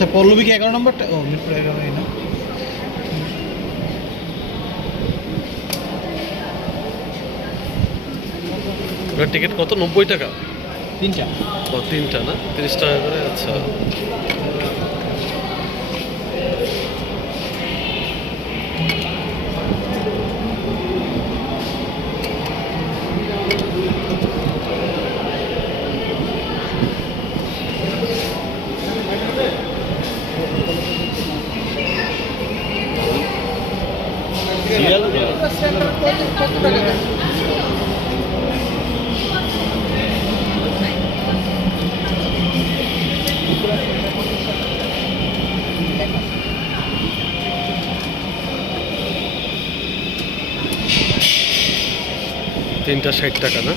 আচ্ছা পল্লবী কি এগারো নম্বরটা? ও মিরপুর এগারোই না। টিকিট কত? নব্বই টাকা? তিনটা। ও তিনটা না? তিরিশ টাকা করে আচ্ছা। তিনটা ষাট টাকা না?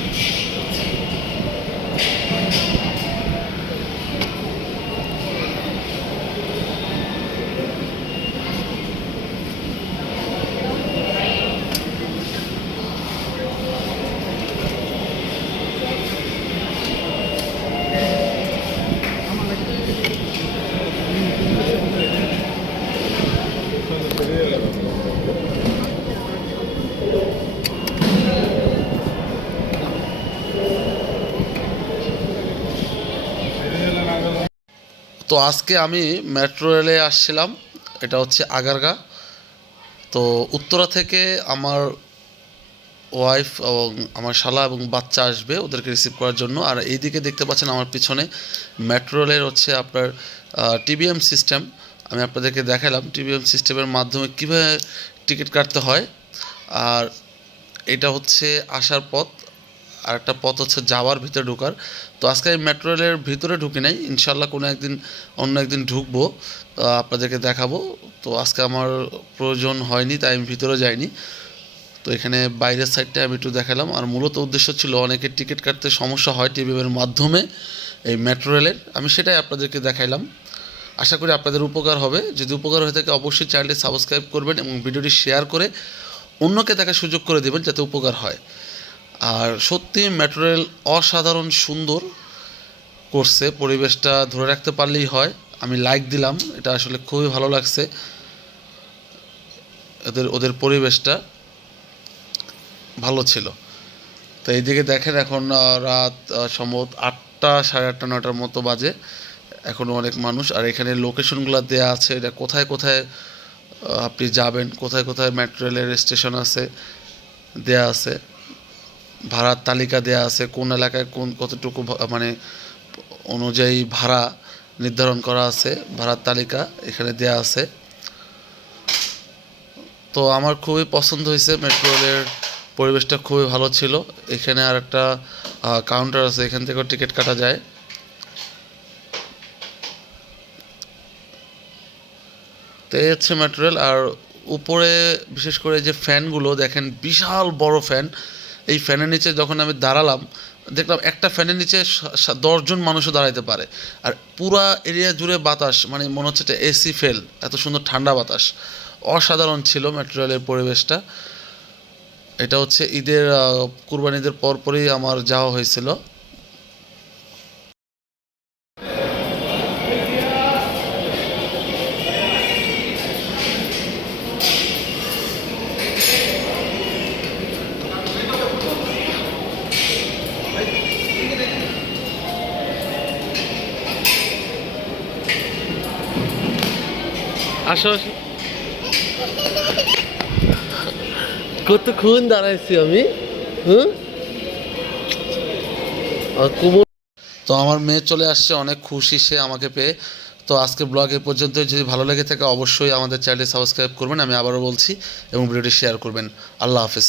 তো আজকে আমি মেট্রো রেলে আসছিলাম, এটা হচ্ছে আগারগা। তো উত্তরা থেকে আমার ওয়াইফ এবং আমার শালা এবং বাচ্চা আসবে ওদেরকে রিসিভ করার জন্য। আর এইদিকে দেখতে পাচ্ছেন আমার পিছনে মেট্রো রেলের হচ্ছে আপনার টিবিএম সিস্টেম আমি আপনাদেরকে দেখালাম টিবিএম সিস্টেমের মাধ্যমে কীভাবে টিকিট কাটতে হয়। আর এটা হচ্ছে আসার পথ। আর একটা পথ হচ্ছে যাওয়ার ভিতরে ঢোকার। তো আজকে আমি মেট্রো রেলের ভিতরে ঢুকি নাই ইনশাল্লাহ কোনো একদিন, অন্য একদিন ঢুকবো আপনাদেরকে দেখাবো। তো আজকে আমার প্রয়োজন হয়নি, তাই আমি ভিতরে যাইনি। তো এখানে বাইরের সাইডটা আমি একটু দেখালাম। আর মূলত উদ্দেশ্য ছিল অনেকের টিকিট কাটতে সমস্যা হয় টিভিএমের মাধ্যমে এই মেট্রো রেলের আমি সেটাই আপনাদেরকে দেখাইলাম। আশা করি আপনাদের উপকার হবে। যদি উপকার হয়ে থাকে অবশ্যই চ্যানেলটি সাবস্ক্রাইব করবেন এবং ভিডিওটি শেয়ার করে অন্যকে দেখার সুযোগ করে দেবেন যাতে উপকার হয়। আর সত্যি মেট্রো রেল অসাধারণ সুন্দর করছে, পরিবেশটা ধরে রাখতে পারলেই হয়। আমি লাইক দিলাম, এটা আসলে খুবই ভালো লাগছে ওদের ওদের পরিবেশটা। ভালো ছিল। তো এইদিকে দেখেন এখন রাত সম্ভবত আটটা, সাড়ে আটটা নটার মতো বাজে। এখনও অনেক মানুষ। আর এখানে লোকেশনগুলো দেয়া আছে, এটা কোথায় কোথায় আপনি যাবেন, কোথায় কোথায় মেট্রো রেলের স্টেশন আছে, দেয়া আছে। ভাড়ার তালিকা দেয়া আছে, কোন এলাকায় কোন কতটুকু মানে অনুযায়ী ভাড়া নির্ধারণ করা আছে, ভাড়ার তালিকা এখানে দেয়া আছে। তো আমার খুবই পছন্দ হয়েছে, মেট্রো রেলের পরিবেশটা খুবই ভালো ছিল। এখানে আর একটা কাউন্টার আছে, এখান থেকেও টিকিট কাটা যায়। তো এই হচ্ছে মেট্রো রেল, আর উপরে বিশেষ করে যে ফ্যানগুলো দেখেন বিশাল বড় ফ্যান এই ফ্যানের নিচে যখন আমি দাঁড়ালাম, দেখলাম একটা ফ্যানের নিচে দশজন মানুষও দাঁড়াইতে পারে। আর পুরা এরিয়া জুড়ে বাতাস মানে মনে হচ্ছে এটা এসি ফেল, এত সুন্দর ঠান্ডা বাতাস। অসাধারণ ছিল ম্যাটেরিয়ালের পরিবেশটা। এটা হচ্ছে ঈদের কুরবানিদের কুরবানি ঈদের পরপরই আমার যাওয়া হয়েছিল। আসো কতক্ষণ দাঁড়াইছি আমি? হুম? তো আমার মেয়ে চলে আসছে, অনেক খুশি সে আমাকে পেয়ে। তো আজকে ব্লগ এ পর্যন্ত যদি ভালো লেগে থাকে, অবশ্যই আমাদের চ্যানেলটি সাবস্ক্রাইব করবেন। আমি আবারও বলছি এবং ভিডিওটি শেয়ার করবেন। আল্লাহ হাফেজ।